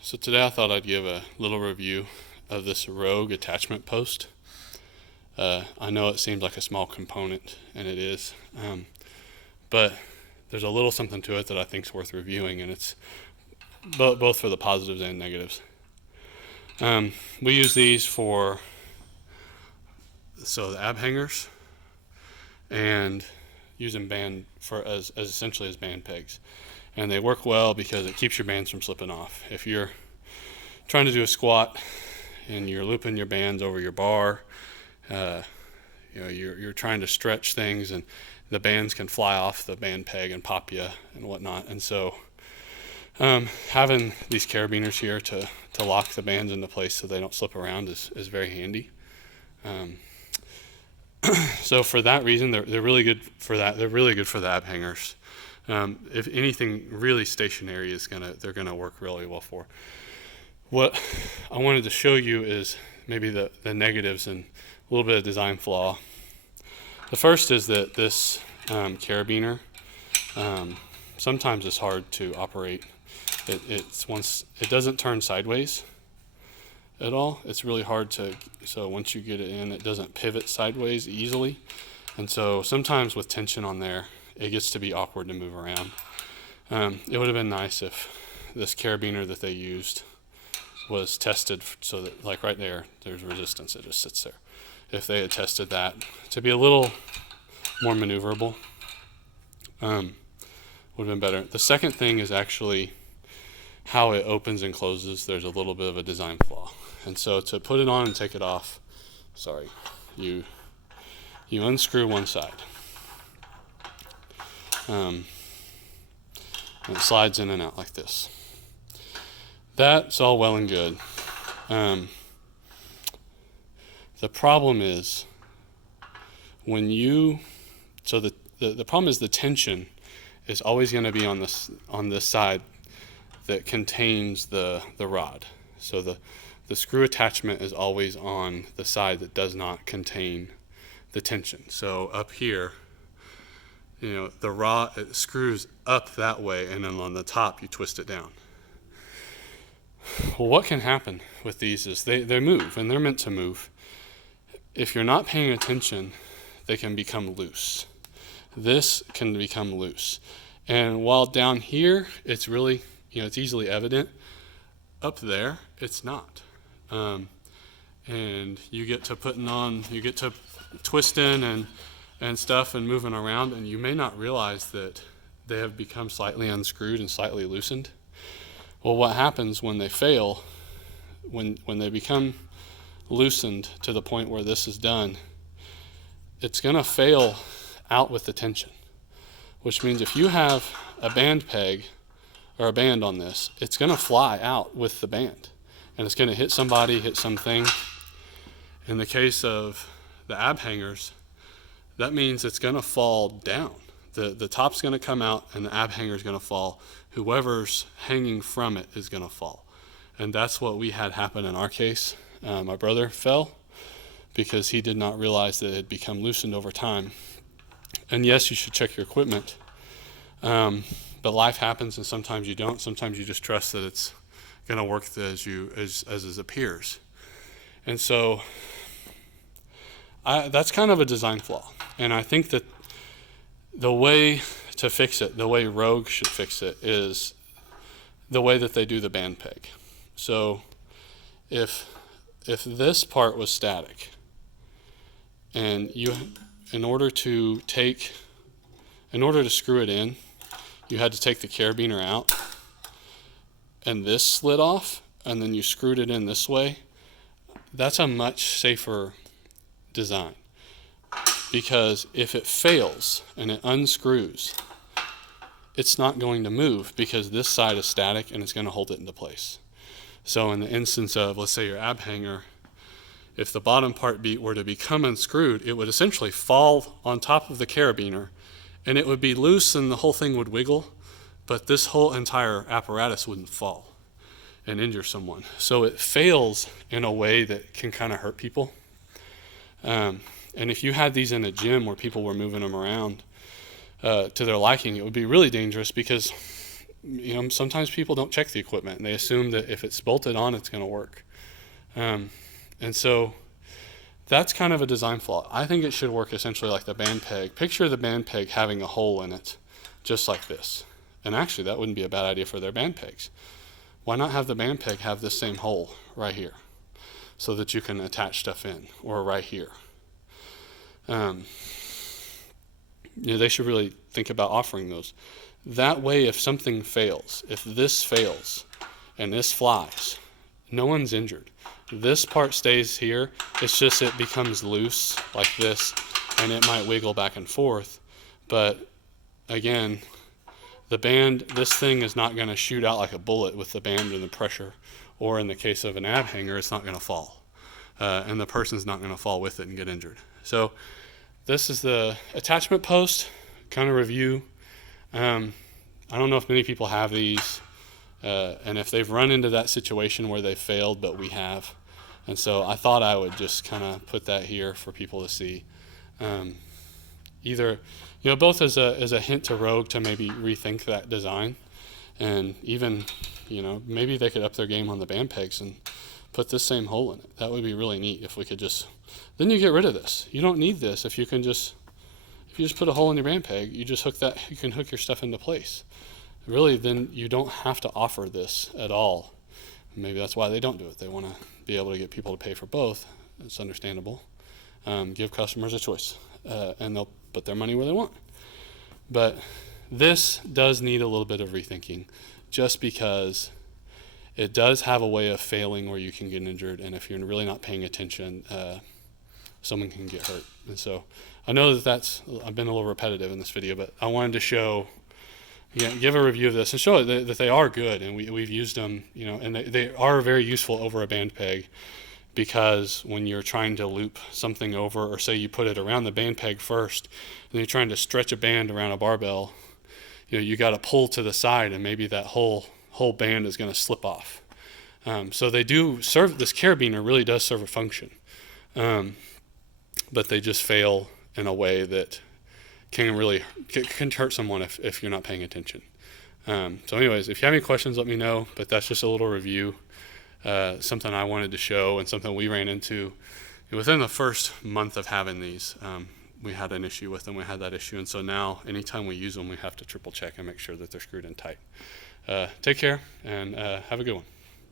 So today I thought I'd give a little review of this rogue attachment post. I know it seems like a small component, and it is, but there's a little something to it that I think is worth reviewing, and it's both for the positives and negatives. We use these for the ab hangers, and use them as essentially as band pegs. And they work well because it keeps your bands from slipping off. If you're trying to do a squat and you're looping your bands over your bar, you're trying to stretch things, and the bands can fly off the band peg and pop you and whatnot. And so having these carabiners here to lock the bands into place so they don't slip around is very handy. So for that reason, they're really good for that. They're really good for the ab hangers. If anything really stationary they're gonna work really well for. What I wanted to show you is maybe the negatives and a little bit of design flaw. The first is that this carabiner sometimes is hard to operate. It doesn't turn sideways at all. It's really hard so once you get it in, it doesn't pivot sideways easily. And so sometimes with tension on there, it gets to be awkward to move around. It would have been nice if this carabiner that they used was tested so that, like right there's resistance, it just sits there. If they had tested that to be a little more maneuverable, would have been better. The second thing is actually how it opens and closes. There's a little bit of a design flaw. And so to put it on and take it off, you unscrew one side. And it slides in and out like this. That's all well and good. The problem is the problem is the tension is always going to be on this side that contains the rod. So the screw attachment is always on the side that does not contain the tension. So up here, the rod, it screws up that way, and then on the top you twist it down. Well, what can happen with these is they move, and they're meant to move. If you're not paying attention, they can become loose. This can become loose. And while down here it's really, it's easily evident, up there it's not. And you get to twisting and stuff and moving around, and you may not realize that they have become slightly unscrewed and slightly loosened. Well, what happens when they fail, when they become loosened to the point where this is done, it's going to fail out with the tension, which means if you have a band peg or a band on this, it's going to fly out with the band, and it's going to hit somebody, hit something. In the case of the ab hangers, that means it's going to fall down. The top's going to come out, and the ab hanger is going to fall. Whoever's hanging from it is going to fall. And that's what we had happen in our case. My brother fell because he did not realize that it had become loosened over time. And yes, you should check your equipment, but life happens, and sometimes you don't. Sometimes you just trust that it's going to work as it appears. And so that's kind of a design flaw. And I think that the way to fix it, the way Rogue should fix it, is the way that they do the band peg. So if this part was static, and in order to screw it in, you had to take the carabiner out, and this slid off, and then you screwed it in this way, that's a much safer design. Because if it fails and it unscrews, it's not going to move because this side is static and it's going to hold it into place. So in the instance of, let's say, your ab hanger, if the bottom part were to become unscrewed, it would essentially fall on top of the carabiner, and it would be loose and the whole thing would wiggle, but this whole entire apparatus wouldn't fall and injure someone. So it fails in a way that can kind of hurt people. And if you had these in a gym where people were moving them around to their liking, it would be really dangerous because sometimes people don't check the equipment and they assume that if it's bolted on, it's going to work. And so that's kind of a design flaw. I think it should work essentially like the band peg. Picture the band peg having a hole in it, just like this. And actually, that wouldn't be a bad idea for their band pegs. Why not have the band peg have this same hole right here so that you can attach stuff in, or right here? They should really think about offering those. That way, if something fails, if this fails and this flies, no one's injured. This part stays here. It's just it becomes loose like this, and it might wiggle back and forth. But again, the band, this thing is not going to shoot out like a bullet with the band and the pressure, or in the case of an ab hanger, it's not going to fall. And the person's not going to fall with it and get injured. So this is the attachment post, kind of review. I don't know if many people have these, and if they've run into that situation where they failed, but we have. And so I thought I would just kind of put that here for people to see. Either, both as a hint to Rogue to maybe rethink that design, and even, maybe they could up their game on the band pegs and put this same hole in it. That would be really neat if we could then you get rid of this. You don't need this if you just put a hole in your band peg, you can hook your stuff into place. Really, then you don't have to offer this at all. Maybe that's why they don't do it. They want to be able to get people to pay for both. It's understandable. Give customers a choice, and they'll put their money where they want. But this does need a little bit of rethinking, just because it does have a way of failing where you can get injured, and if you're really not paying attention, someone can get hurt. And so I know I've been a little repetitive in this video, but I wanted to give a review of this and show that they are good, and we've used them, and they are very useful over a band peg, because when you're trying to loop something over, or say you put it around the band peg first, and you're trying to stretch a band around a barbell, you got to pull to the side, and maybe that whole band is going to slip off. So they do serve, this carabiner really does serve a function, but they just fail in a way that can hurt someone if you're not paying attention. So anyways, if you have any questions, let me know, but that's just a little review, something I wanted to show, and something we ran into within the first month of having these. We had an issue with them, we had that issue, and so now anytime we use them, we have to triple check and make sure that they're screwed in tight. Take care, and have a good one.